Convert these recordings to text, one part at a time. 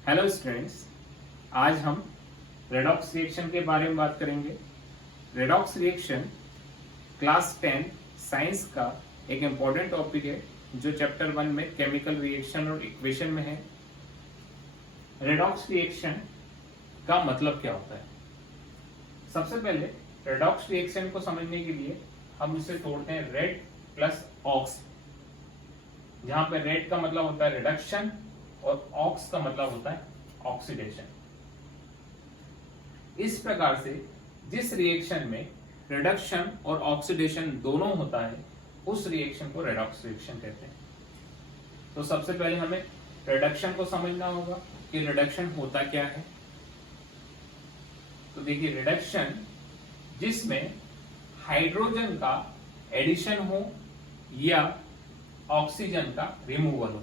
Hello students, आज हम redox reaction के बारे में बात करेंगे। रेडॉक्स रिएक्शन क्लास 10 साइंस का एक इम्पॉर्टेंट टॉपिक है जो चैप्टर 1 में केमिकल रिएक्शन और इक्वेशन में है। रेडॉक्स रिएक्शन का मतलब क्या होता है? सबसे पहले रेडॉक्स रिएक्शन को समझने के लिए हम उसे तोड़ते हैं रेड प्लस ऑक्स, जहां पे रेड का मतलब होता है रिडक्शन और ऑक्स का मतलब होता है ऑक्सीडेशन। इस प्रकार से जिस रिएक्शन में रिडक्शन और ऑक्सीडेशन दोनों होता है उस रिएक्शन को रेडॉक्स रिएक्शन कहते हैं। तो सबसे पहले हमें रिडक्शन को समझना होगा कि रिडक्शन होता क्या है। तो देखिए, रिडक्शन जिसमें हाइड्रोजन का एडिशन हो या ऑक्सीजन का रिमूवल हो।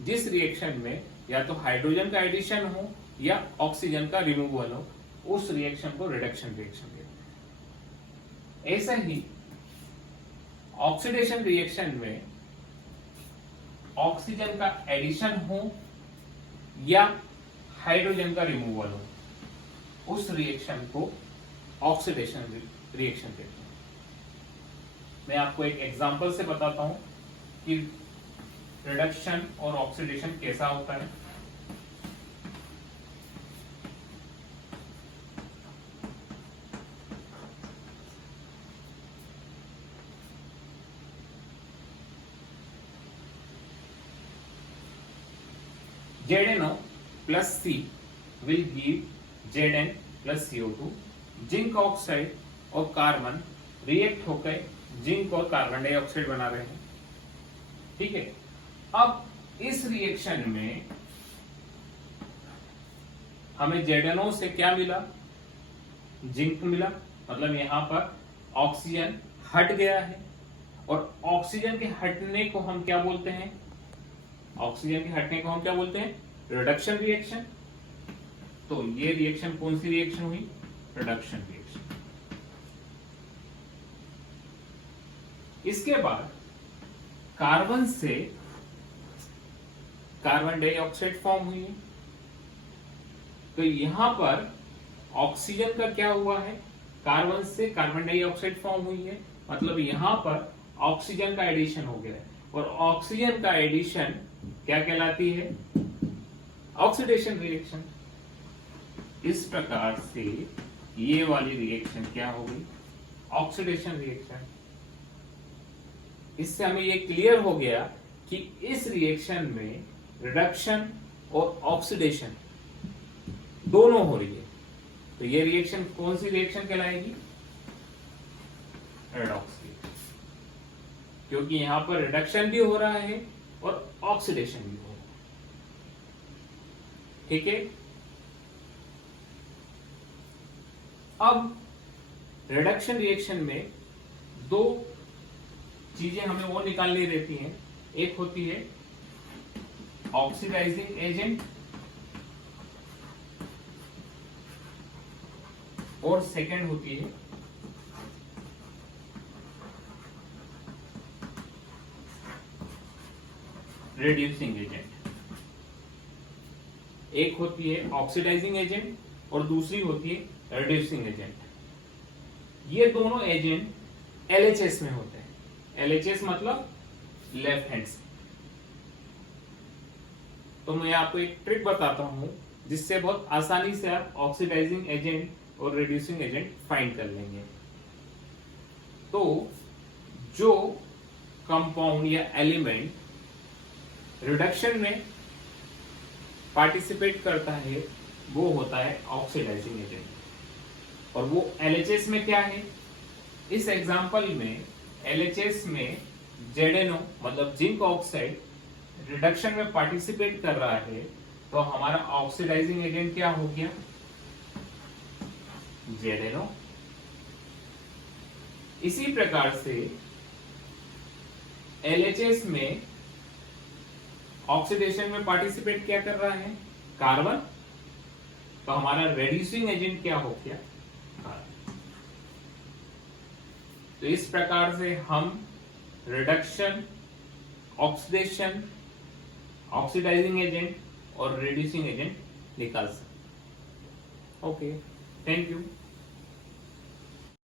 जिस रिएक्शन में या तो हाइड्रोजन का एडिशन हो या ऑक्सीजन का रिमूवल हो उस रिएक्शन को रिडक्शन रिएक्शन कहते हैं। ऐसा ही ऑक्सीडेशन रिएक्शन में ऑक्सीजन का एडिशन हो या हाइड्रोजन का रिमूवल हो उस रिएक्शन को ऑक्सीडेशन रिएक्शन कहते हैं। मैं आपको एक एग्जांपल से बताता हूं कि रिडक्शन और ऑक्सीडेशन कैसा होता है। ZnO plus C will give Zn plus CO2। Zinc oxide और कार्बन रिएक्ट होकर जिंक और कार्बन डाइऑक्साइड बना रहे हैं। ठीक है, अब इस रिएक्शन में हमें ZnO से क्या मिला? जिंक मिला, मतलब यहां पर ऑक्सीजन हट गया है। और ऑक्सीजन के हटने को हम क्या बोलते हैं? ऑक्सीजन के हटने को हम क्या बोलते हैं? Reduction reaction. तो ये रिएक्शन कौन सी रिएक्शन हुई? Reduction reaction. इसके बाद कार्बन से कार्बन डाइऑक्साइड फॉर्म हुई है। तो यहां पर ऑक्सीजन का क्या हुआ है? कार्बन से कार्बन डाइऑक्साइड फॉर्म हुई है, मतलब यहां पर ऑक्सीजन का एडिशन हो गया है। और ऑक्सीजन का एडिशन क्या कहलाती है? Oxidation reaction. इस प्रकार से ये वाली रिएक्शन क्या हो गई? Oxidation reaction. इससे हमें ये क्लियर हो गया कि इस रिएक्शन में रिडक्शन और ऑक्सीडेशन दोनों हो रही है। तो ये रिएक्शन कौन सी रिएक्शन कहलाएगी? रेडॉक्स रिएक्शन, क्योंकि यहां पर रिडक्शन भी हो रहा है और ऑक्सीडेशन भी हो रहा है। ठीक है, अब रिडक्शन रिएक्शन में दो चीजें हमें वो निकालनी रहती हैं। एक होती है ऑक्सीडाइजिंग एजेंट और सेकंड होती है रिड्यूसिंग एजेंट। एक होती है ऑक्सीडाइजिंग एजेंट और दूसरी होती है रिड्यूसिंग एजेंट। ये दोनों एजेंट एलएचएस में होते हैं। एलएचएस मतलब लेफ्ट हैंड से। तो मैं आपको एक ट्रिक बताता हूं जिससे बहुत आसानी से आप ऑक्सीडाइजिंग एजेंट और रिड्यूसिंग एजेंट फाइंड कर लेंगे। तो जो कंपाउंड या एलिमेंट रिडक्शन में पार्टिसिपेट करता है वो होता है ऑक्सीडाइजिंग एजेंट। और वो एलएचएस में क्या है? इस एग्जांपल में एलएचएस में ZnO मतलब जिंक ऑक्साइड रिडक्शन में पार्टिसिपेट कर रहा है, तो हमारा ऑक्सीडाइजिंग एजेंट क्या हो गया? ZnO। इसी प्रकार से LHS में ऑक्सीडेशन में पार्टिसिपेट क्या कर रहा है? कार्बन। तो हमारा रेड्यूसिंग एजेंट क्या हो गया? कार्बन। तो इस प्रकार से हम रिडक्शन, ऑक्सीडेशन, ऑक्सीडाइजिंग एजेंट और रिड्यूसिंग एजेंट निकाल सकते। Okay, thank you.